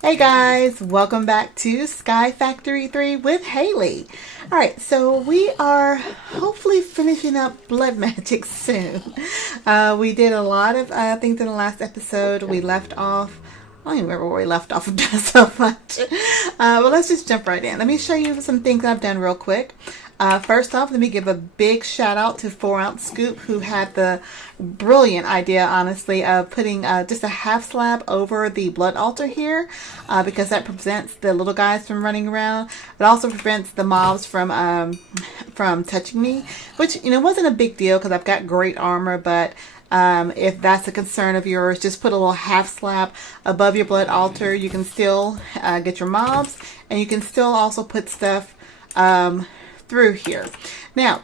Hey guys, welcome back to SkyFactory 3 with Haley. Alright, so we are hopefully finishing up Blood Magic soon. We did a lot of things in the last episode. We left off, I don't even remember where we left off. We've done so much. But let's just jump right in. Let me show you some things I've done real quick. First off, let me give a big shout out to 4-ounce Scoop, who had the brilliant idea, honestly, of putting just a half slab over the blood altar here, because that prevents the little guys from running around. It also prevents the mobs from touching me, which, you know, wasn't a big deal because I've got great armor, but if that's a concern of yours, just put a little half slab above your blood altar. You can still get your mobs, and you can still also put stuff through here. Now,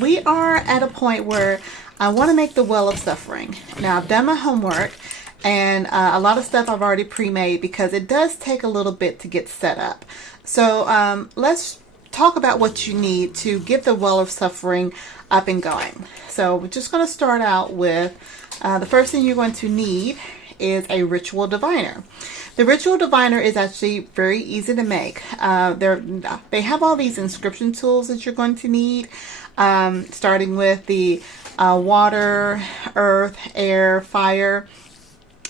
we are at a point where I want to make the Well of Suffering. Now, I've done my homework, and a lot of stuff I've already pre-made because it does take a little bit to get set up. So let's talk about what you need to get the Well of Suffering up and going. So we're just going to start out with the first thing you're going to need is a Ritual Diviner. The Ritual Diviner is actually very easy to make. They have all these inscription tools that you're going to need, starting with the water, earth, air, fire,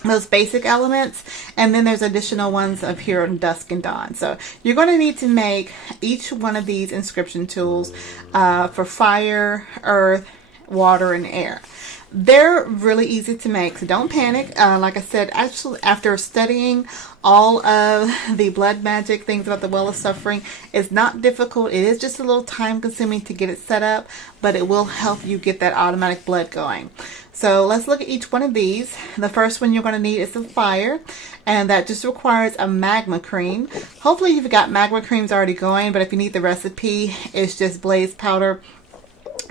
those basic elements, and then there's additional ones up here in dusk and dawn. So you're going to need to make each one of these inscription tools for fire, earth, water, and air. They're really easy to make, so don't panic. Like I said, actually, after studying all of the blood magic things about the Well of Suffering, it's not difficult. It is just a little time consuming to get it set up, but it will help you get that automatic blood going. So let's look at each one of these. The first one you're going to need is the fire, and that just requires a magma cream. Hopefully you've got magma creams already going, but if you need the recipe, it's just blaze powder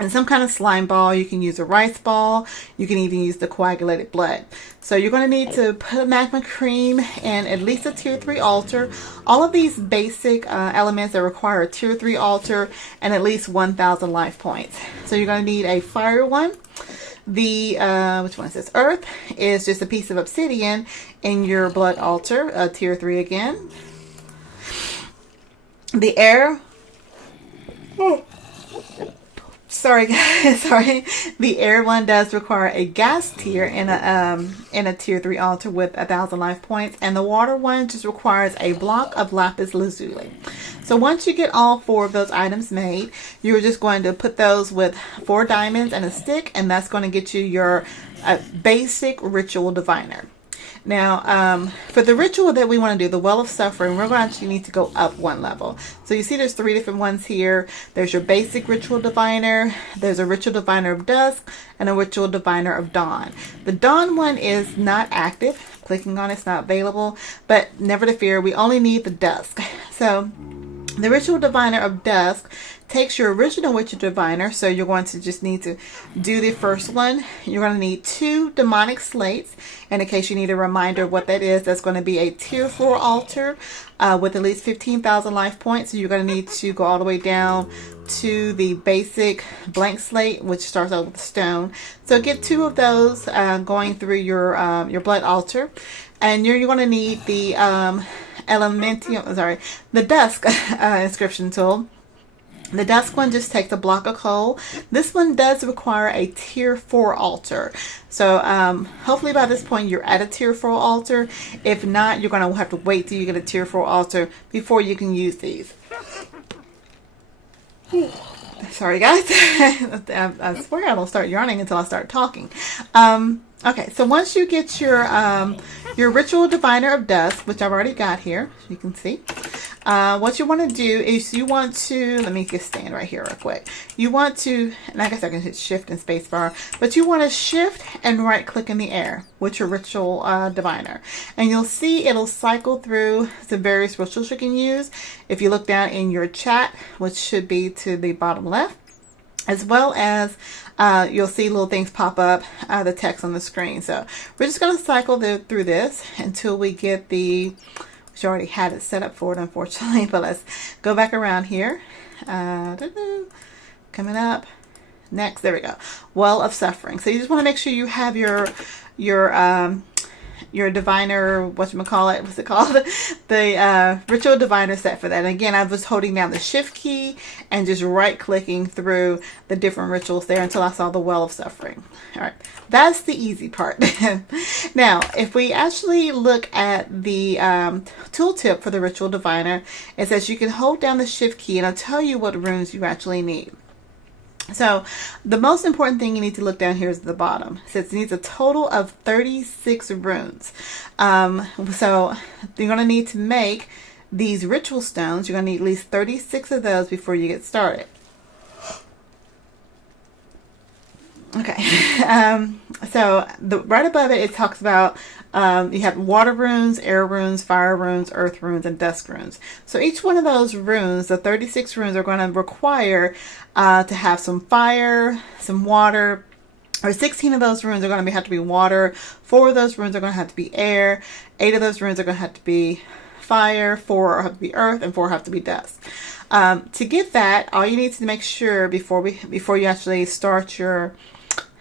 and some kind of slime ball. You can use a rice ball. You can even use the coagulated blood. So you're going to need to put a magma cream in at least a tier 3 altar. All of these basic elements that require a tier 3 altar and at least 1,000 life points. So you're going to need a fire one. The which one is this? Earth is just a piece of obsidian in your blood altar, tier 3 again. The air. Sorry guys, sorry. The air one does require a gas tier in a tier 3 altar with 1,000 life points, and the water one just requires a block of lapis lazuli. So once you get all 4 of those items made, you're just going to put those with 4 diamonds and a stick, and that's going to get you your basic Ritual Diviner. Now, for the ritual that we want to do, the Well of Suffering, we're going to actually need to go up 1 level. So you see there's 3 different ones here. There's your basic Ritual Diviner, there's a Ritual Diviner of Dusk, and a Ritual Diviner of Dawn. The Dawn one is not active. Clicking on it's not available, but never to fear, we only need the Dusk. So the Ritual Diviner of Dusk takes your original Ritual Diviner, so you're going to just need to do the first one. You're going to need 2 demonic slates, and in case you need a reminder of what that is, that's going to be a tier 4 altar with at least 15,000 life points. So you're going to need to go all the way down to the basic blank slate, which starts out with stone. So get 2 of those going through your blood altar, and you're going to need the the Dusk inscription tool. The Dusk one just takes a block of coal. This one does require a tier 4 altar. So hopefully by this point you're at a tier 4 altar. If not, you're going to have to wait till you get a tier 4 altar before you can use these. Sorry guys. I swear I don't start yarning until I start talking. Okay, so once you get your Ritual Diviner of Dusk, which I've already got here, as you can see, what you want to do is you want to, let me just stand right here real quick. You want to, and I guess I can hit shift and space bar, but you want to shift and right click in the air with your Ritual Diviner. And you'll see it'll cycle through the various rituals you can use. If you look down in your chat, which should be to the bottom left, as well as you'll see little things pop up, the text on the screen. So we're just going to cycle through this until we get the, which I already had it set up for it unfortunately, but let's go back around here. Coming up. Next, there we go. Well of Suffering. So you just want to make sure you have your your diviner, whatchamacallit, what's it called? The ritual diviner set for that. And again, I was holding down the shift key and just right clicking through the different rituals there until I saw the well of suffering. All right, that's the easy part. Now, if we actually look at the tooltip for the ritual diviner, it says you can hold down the shift key and it'll tell you what runes you actually need. So the most important thing you need to look down here is at the bottom. It says it needs a total of 36 runes. So you're going to need to make these ritual stones. You're going to need at least 36 of those before you get started. Okay. So right above it, it talks about you have water runes, air runes, fire runes, earth runes, and dust runes. So each one of those runes, the 36 runes, are going to require to have some fire, some water, or 16 of those runes are going to have to be water, 4 of those runes are going to have to be air, 8 of those runes are going to have to be fire, 4 have to be earth, and 4 have to be dust. To get that, all you need to make sure before you actually start your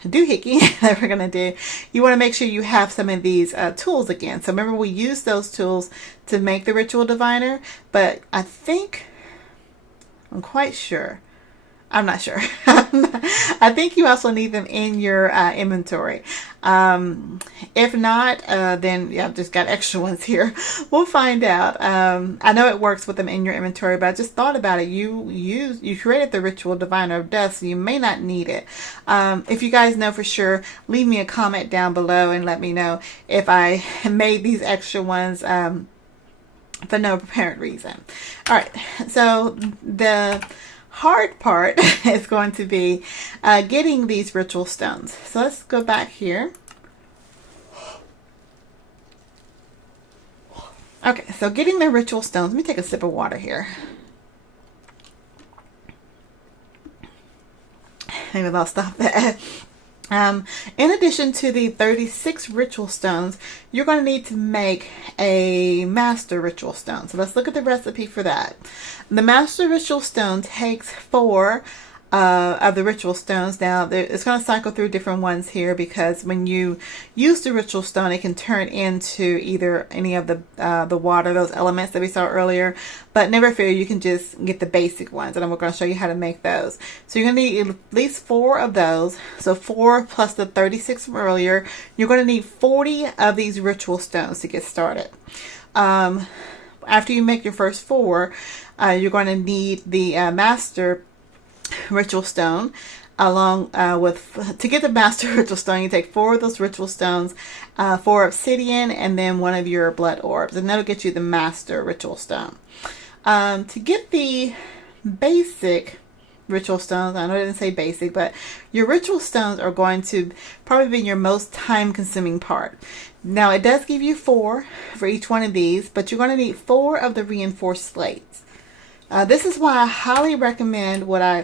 doohickey that we're going to do, you want to make sure you have some of these tools again. So remember, we used those tools to make the ritual diviner, but I'm quite sure, I'm not sure. I think you also need them in your inventory. If not, then yeah, I've just got extra ones here. We'll find out. I know it works with them in your inventory, but I just thought about it. You created the ritual diviner of dust, so you may not need it. If you guys know for sure, leave me a comment down below and let me know if I made these extra ones for no apparent reason. All right, so the hard part is going to be getting these ritual stones. So let's go back here. Okay, so getting the ritual stones. Let me take a sip of water here. Maybe I'll stop that. In addition to the 36 ritual stones, you're going to need to make a master ritual stone. So let's look at the recipe for that. The master ritual stone takes 4 of the ritual stones. Now, it's going to cycle through different ones here because when you use the ritual stone, it can turn into either any of the water, those elements that we saw earlier. But never fear, you can just get the basic ones, and I'm going to show you how to make those. So you're going to need at least 4 of those. So 4 plus the 36 from earlier. You're going to need 40 of these ritual stones to get started. After you make your first 4, you're going to need the master ritual stone along to get the master ritual stone. You take 4 of those ritual stones, 4 obsidian, and then 1 of your blood orbs, and that'll get you the master ritual stone. To get the basic ritual stones, I know I didn't say basic, but your ritual stones are going to probably be your most time consuming part. Now, it does give you 4 for each one of these, but you're going to need 4 of the reinforced slates. This is why I highly recommend what I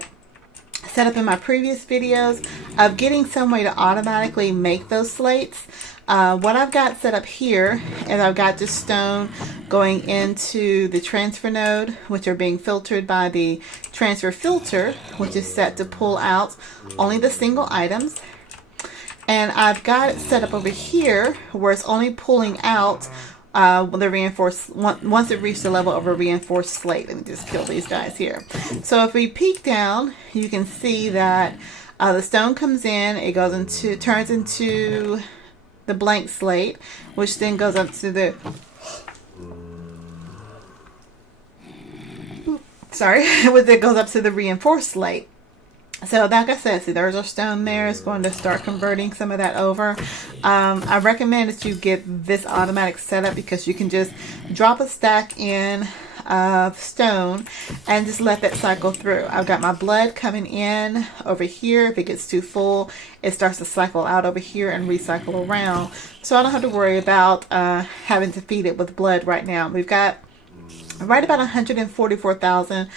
set up in my previous videos of getting some way to automatically make those slates. What I've got set up here is I've got this stone going into the transfer node, which are being filtered by the transfer filter, which is set to pull out only the single items. And I've got it set up over here where it's only pulling out the reinforced, once it reaches the level of a reinforced slate. Let me just kill these guys here. So if we peek down, you can see that the stone comes in, it turns into the blank slate, which then goes up to the it goes up to the reinforced slate. So like I said, see, there's our stone there. It's going to start converting some of that over. I recommend that you get this automatic setup because you can just drop a stack in of stone and just let that cycle through. I've got my blood coming in over here. If it gets too full, it starts to cycle out over here and recycle around. So I don't have to worry about having to feed it with blood right now. We've got right about 144,000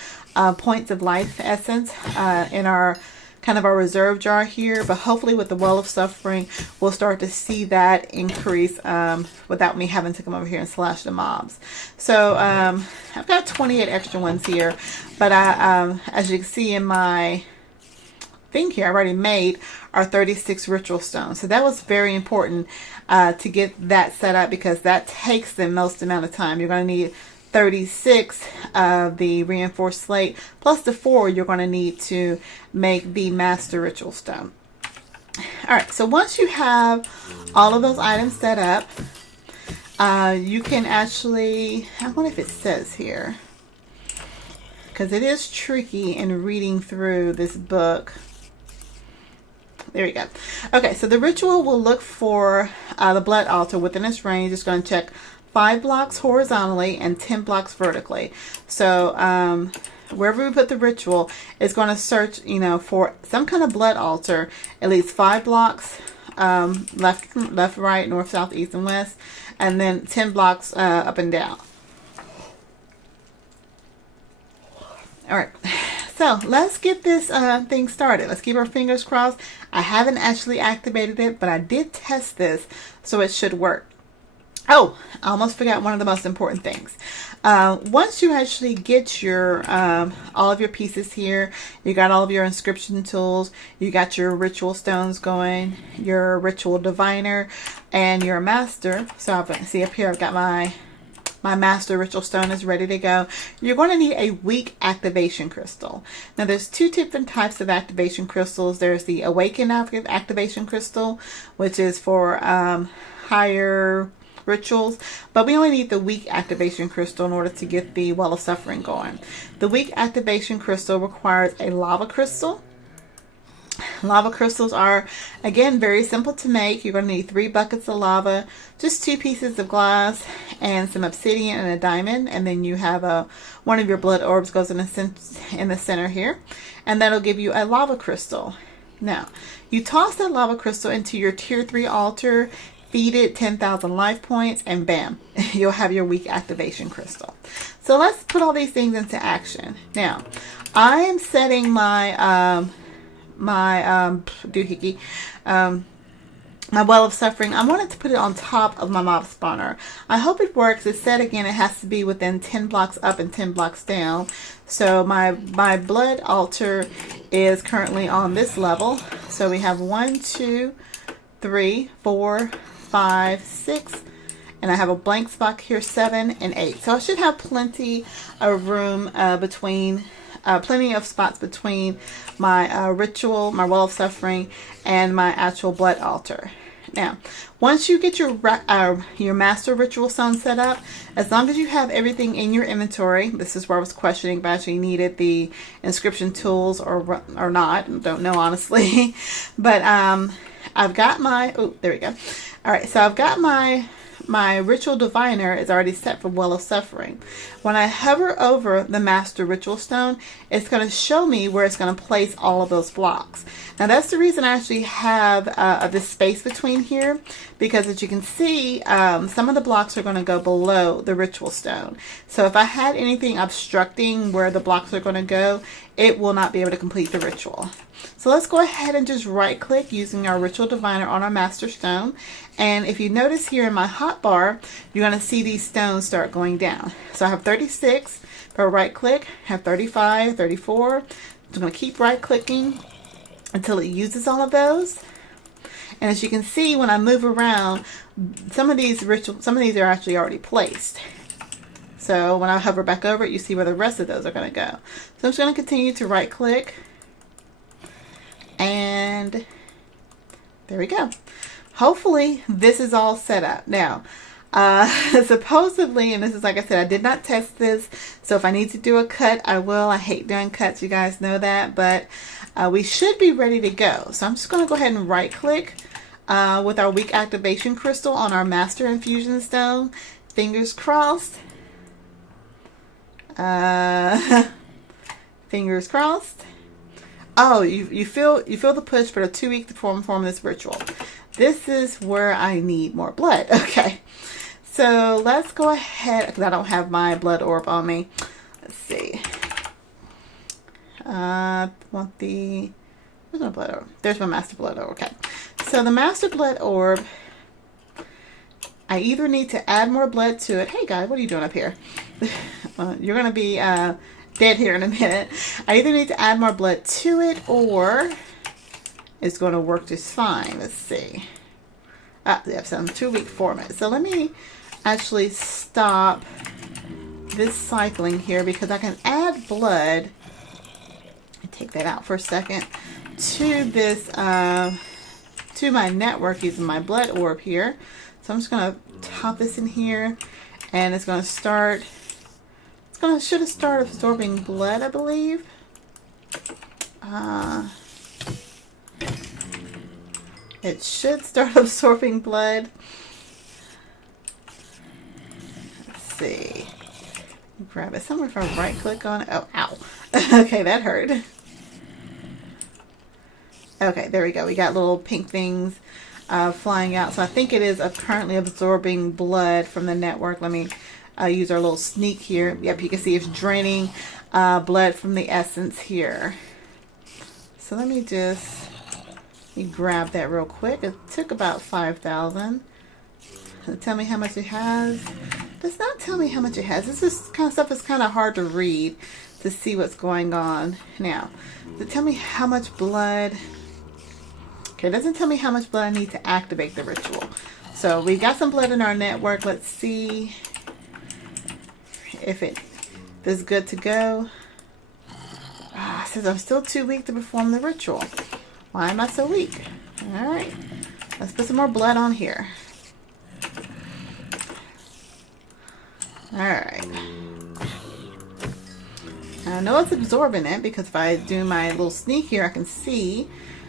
points of life essence in our kind of our reserve jar here, but hopefully with the well of suffering we'll start to see that increase without me having to come over here and slash the mobs. So I've got 28 extra ones here, but as you can see in my thing here I've already made are 36 ritual stones. So that was very important to get that set up, because that takes the most amount of time. You're going to need 36 of the reinforced slate plus the 4 you're going to need to make the master ritual stone. Alright, so once you have all of those items set up, you can actually, I wonder if it says here, because it is tricky in reading through this book. There we go. Okay, so the ritual will look for the blood altar within its range. It's going to check 5 blocks horizontally and 10 blocks vertically. So wherever we put the ritual, it's going to search, for some kind of blood altar, at least 5 blocks left, right, north, south, east, and west, and then 10 blocks up and down. All right, so let's get this thing started. Let's keep our fingers crossed. I haven't actually activated it, but I did test this, so it should work. Oh, I almost forgot one of the most important things. Once you actually get your all of your pieces here, you got all of your inscription tools, you got your ritual stones going, your ritual diviner, and your master. So I'll see up here, I've got my master ritual stone is ready to go. You're going to need a weak activation crystal. Now there's 2 different types of activation crystals. There's the awakened activation crystal, which is for higher rituals, but we only need the weak activation crystal in order to get the well of suffering going. The weak activation crystal requires a lava crystal. Lava crystals are, again, very simple to make. You're going to need 3 buckets of lava, just 2 pieces of glass, and some obsidian and a diamond, and then you have one of your blood orbs goes in the center here, and that'll give you a lava crystal. Now, you toss that lava crystal into your tier 3 altar, feed it 10,000 life points, and bam, you'll have your weak activation crystal. So let's put all these things into action. Now, I am setting my doohickey, my well of suffering. I wanted to put it on top of my mob spawner. I hope it works. It said again it has to be within 10 blocks up and 10 blocks down. So my blood altar is currently on this level. So we have 1, 2, 3, 4, 5, 6, and I have a blank spot here, 7 and 8. So I should have plenty of room plenty of spots between my ritual, my well of suffering, and my actual blood altar. Now, once you get your master ritual stone set up, as long as you have everything in your inventory, this is where I was questioning if I actually needed the inscription tools or not. Don't know honestly, but I've got my, oh, there we go. All right, so I've got my ritual diviner is already set for well of suffering. When I hover over the master ritual stone, it's going to show me where it's going to place all of those blocks. Now that's the reason I actually have this space between here, because as you can see, some of the blocks are going to go below the ritual stone. So if I had anything obstructing where the blocks are going to go, it will not be able to complete the ritual. So let's go ahead and just right click using our ritual diviner on our master stone. And if you notice here in my hotbar, you're going to see these stones start going down. So I have 36, if I right click, I have 35, 34. I'm going to keep right clicking until it uses all of those. And as you can see, when I move around, some of these are actually already placed. So when I hover back over it, you see where the rest of those are going to go. So I'm just going to continue to right click. And there we go. Hopefully this is all set up. Now, supposedly, and this is, like I said, I did not test this, so if I need to do a cut, I will. I hate doing cuts, you guys know that, but we should be ready to go. So I'm just going to go ahead and right click with our weak activation crystal on our master infusion stone. Fingers crossed. Fingers crossed. Oh, you feel the push, but are too weak to perform this ritual. This is where I need more blood. Okay, so let's go ahead, because I don't have my blood orb on me. Let's see. Where's my blood orb? There's my master blood orb. Okay, so the master blood orb, I either need to add more blood to it. Hey guy, what are you doing up here? You're gonna be dead here in a minute. I either need to add more blood to it, or is going to work just fine. Let's see. They have some 2-week format. So let me actually stop this cycling here because I can add blood. Take that out for a second to this to my network using my blood orb here. So I'm just going to top this in here, and it's going to start. Should have started absorbing blood, I believe. It should start absorbing blood. Let's see. Grab it somewhere if I right click on it. Oh, ow. Okay, that hurt. Okay, there we go. We got little pink things flying out. So I think it is currently absorbing blood from the network. Let me use our little sneak here. Yep, you can see it's draining blood from the essence here. So let me grab that real quick. It took about 5,000. Tell me how much it has. Does not tell me how much it has. This is kind of stuff that's kind of hard to read to see what's going on. Now, to tell me how much blood. Okay, it doesn't tell me how much blood I need to activate the ritual. So we've got some blood in our network. Let's see if it is good to go. It says I'm still too weak to perform the ritual. Why am I so weak? All right, let's put some more blood on here. All right. I know it's absorbing it because if I do my little sneak here, I can see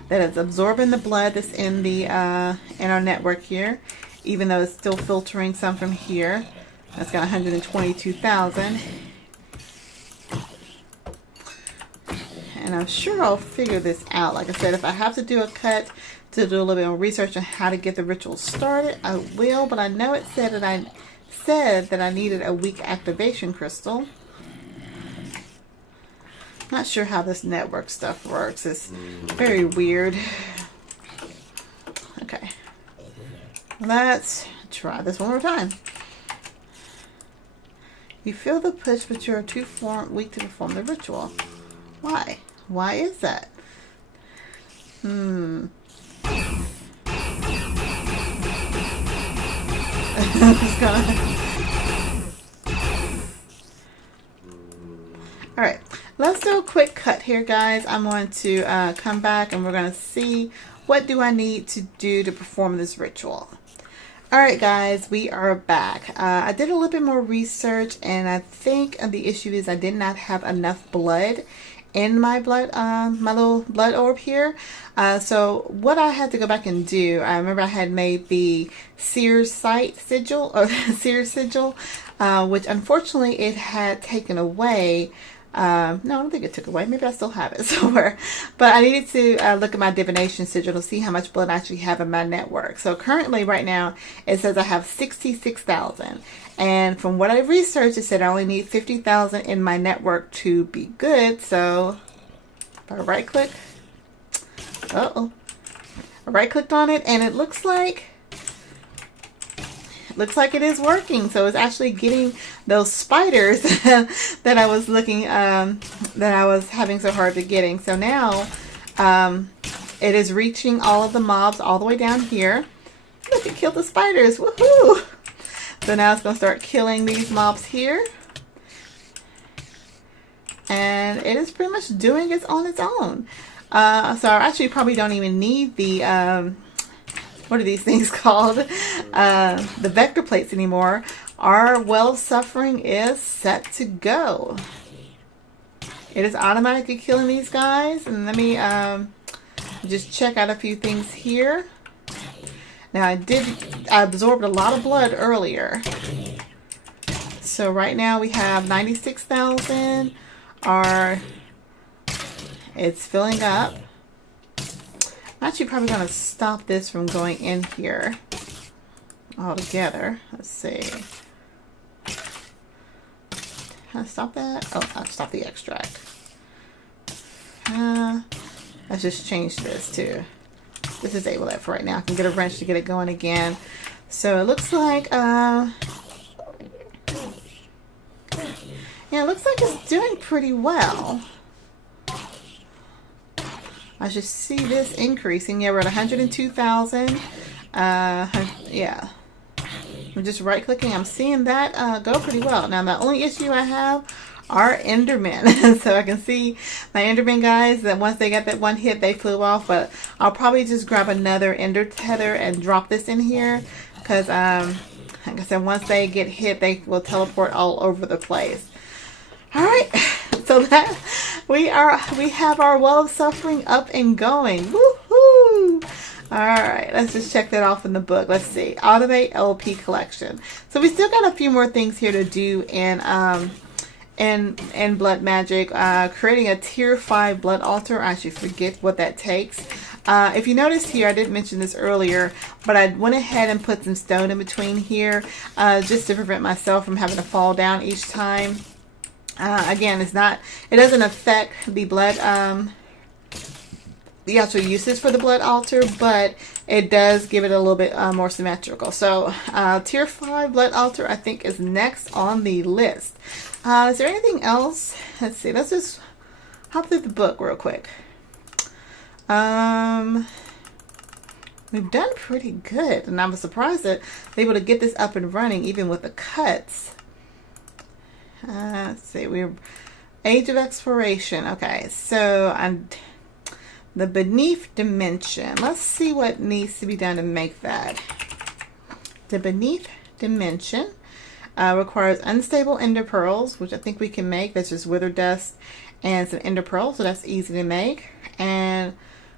that it's absorbing the blood that's in the in our network here, even though it's still filtering some from here. That's got 122,000. And I'm sure I'll figure this out. Like I said, if I have to do a cut to do a little bit of research on how to get the ritual started, I will. But I know it said that I needed a weak activation crystal. Not sure how this network stuff works. It's very weird. Okay. Let's try this one more time. You feel the push, but you are too weak to perform the ritual. Why? Why is that? Just All right. Let's do a quick cut here, guys. I'm going to come back and we're going to see what do I need to do to perform this ritual. All right, guys, we are back. I did a little bit more research, and I think the issue is I did not have enough blood in my blood, my little blood orb here. So what I had to go back and do, I remember I had made the Sears site sigil, or Sears sigil, which unfortunately it had taken away. No, I don't think it took away. Maybe I still have it somewhere. But I needed to look at my divination sigil to see how much blood I actually have in my network. So currently, right now, it says I have 66,000. And from what I researched, it said I only need 50,000 in my network to be good. So if I right click, I right clicked on it, and it looks like it is working. So it's actually getting those spiders that I was looking, that I was having so hard to getting. So now it is reaching all of the mobs all the way down here. Look, it killed the spiders. Woohoo! So now it's going to start killing these mobs here. And it is pretty much doing it on its own. So I actually probably don't even need the what are these things called? The vector plates anymore. Our well of suffering is set to go. It is automatically killing these guys. And let me just check out a few things here. Now I absorbed a lot of blood earlier. So right now we have 96,000. It's filling up. I'm actually probably going to stop this from going in here altogether. Let's see. Can I stop that? Oh, I'll stop the extract. Let's just change this to disable that for right now. I can get a wrench to get it going again. So it looks like, yeah, it looks like it's doing pretty well. I I should see this increasing. Yeah, we're at 102,000. Yeah. I'm just right clicking. I'm seeing that go pretty well. Now the only issue I have are Endermen. So I can see my Enderman guys that once they got that one hit, they flew off. But I'll probably just grab another Ender tether and drop this in here. Because like I said, once they get hit, they will teleport all over the place. Alright. So that we have our Well of Suffering up and going. Woohoo! Alright, let's just check that off in the book. Let's see. Automate LP collection. So we still got a few more things here to do in blood magic. Creating a tier 5 blood altar. I actually forget what that takes. If you noticed here, I didn't mention this earlier, but I went ahead and put some stone in between here just to prevent myself from having to fall down each time. Again, it doesn't affect the blood, the actual uses for the blood altar, but it does give it a little bit more symmetrical. So, tier 5 blood altar, I think, is next on the list. Is there anything else? Let's see. Let's just hop through the book real quick. We've done pretty good, and I was surprised that they were able to get this up and running, even with the cuts. Let's see, we're Age of Exploration. Okay, so the Beneath Dimension. Let's see what needs to be done to make that. The Beneath Dimension requires unstable ender pearls, which I think we can make. That's just wither dust and some ender pearls, so that's easy to make. And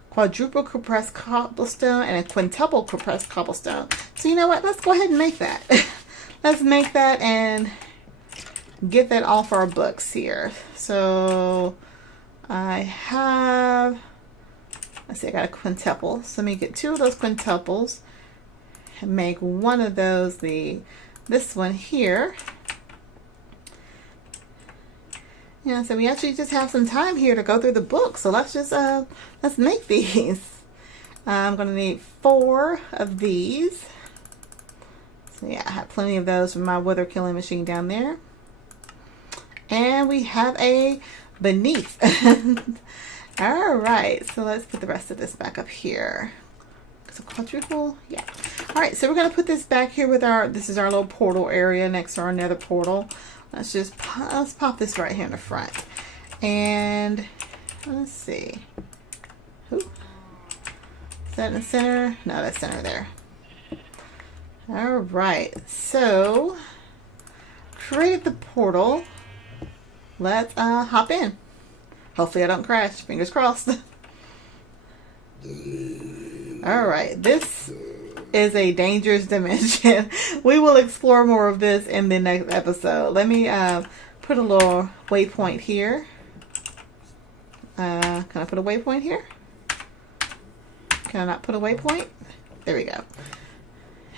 quadruple compressed cobblestone and a quintuple compressed cobblestone. So you know what? Let's go ahead and make that. Let's make that and get that off our books here. So I have, let's see, I got a quintuple. So let me get 2 of those quintuples and make one of those this one here. Yeah, so we actually just have some time here to go through the book. So let's just let's make these. I'm gonna need 4 of these. So yeah, I have plenty of those from my wither killing machine down there. And we have a Beneath. All right, so let's put the rest of this back up here. So quadruple, yeah. All right, so we're gonna put this back here with this is our little portal area next to our nether portal. Let's pop this right here in the front. And let's see. Ooh. Is that in the center? No, that's center there. All right, so created the portal. Let's hop in. Hopefully I don't crash. Fingers crossed. Alright, this is a dangerous dimension. We will explore more of this in the next episode. Let me put a little waypoint here. Can I put a waypoint here? Can I not put a waypoint? There we go.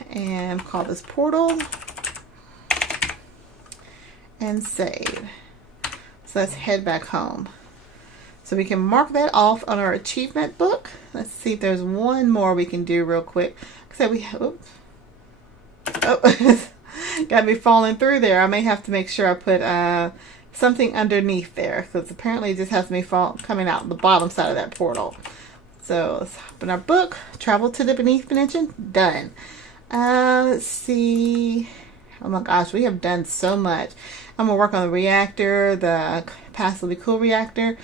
And call this portal. And save. So let's head back home. So we can mark that off on our achievement book. Let's see if there's one more we can do real quick. So we oops. Oh, got me falling through there. I may have to make sure I put something underneath there, because apparently it just has me coming out the bottom side of that portal. So let's hop in our book. Travel to the Beneath Dimension. Done. Let's see. Oh my gosh, we have done so much. I'm going to work on the reactor, the passively cool reactor.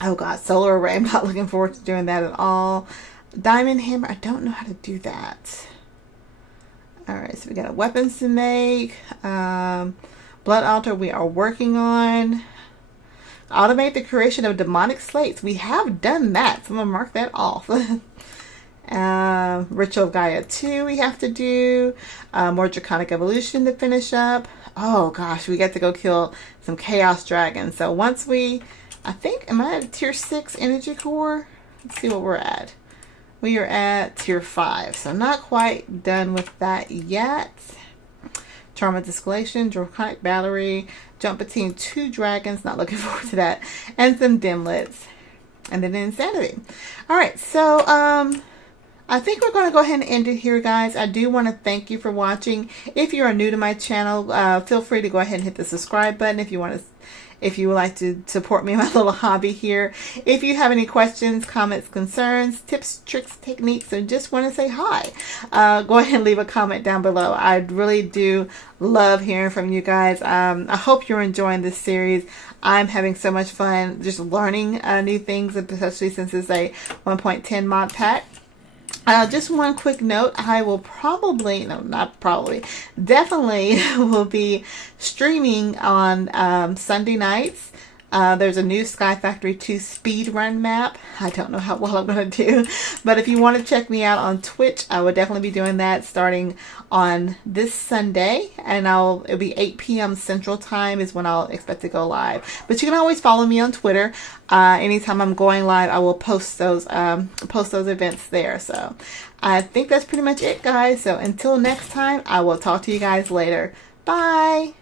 Oh god, solar array. I'm not looking forward to doing that at all. Diamond hammer. I don't know how to do that. Alright, so we got weapons to make. Blood altar we are working on. Automate the creation of demonic slates. We have done that. So I'm going to mark that off. Ritual of Gaia 2 we have to do. More draconic evolution to finish up. Oh gosh, we got to go kill some chaos dragons. So once I think, am I at tier 6 energy core? Let's see what we're at. We are at tier 5, so not quite done with that yet. Trauma Escalation, Draconic Battery, jump between 2 dragons, not looking forward to that, and some dimlets, and then Insanity. Alright, so I think we're going to go ahead and end it here, guys. I do want to thank you for watching. If you are new to my channel, feel free to go ahead and hit the subscribe button if you want to if you would like to support me in my little hobby here. If you have any questions, comments, concerns, tips, tricks, techniques, or just want to say hi, go ahead and leave a comment down below. I really do love hearing from you guys. I hope you're enjoying this series. I'm having so much fun just learning new things, especially since it's a 1.10 mod pack. Just one quick note, I will probably, no, not probably, definitely will be streaming on Sunday nights. There's a new SkyFactory 2 speed run map. I don't know how well I'm going to do, but if you want to check me out on Twitch, I will definitely be doing that starting on this Sunday, and it'll be 8 p.m. Central Time is when I'll expect to go live. But you can always follow me on Twitter. Anytime I'm going live, I will post those events there. So I think that's pretty much it, guys. So until next time, I will talk to you guys later. Bye.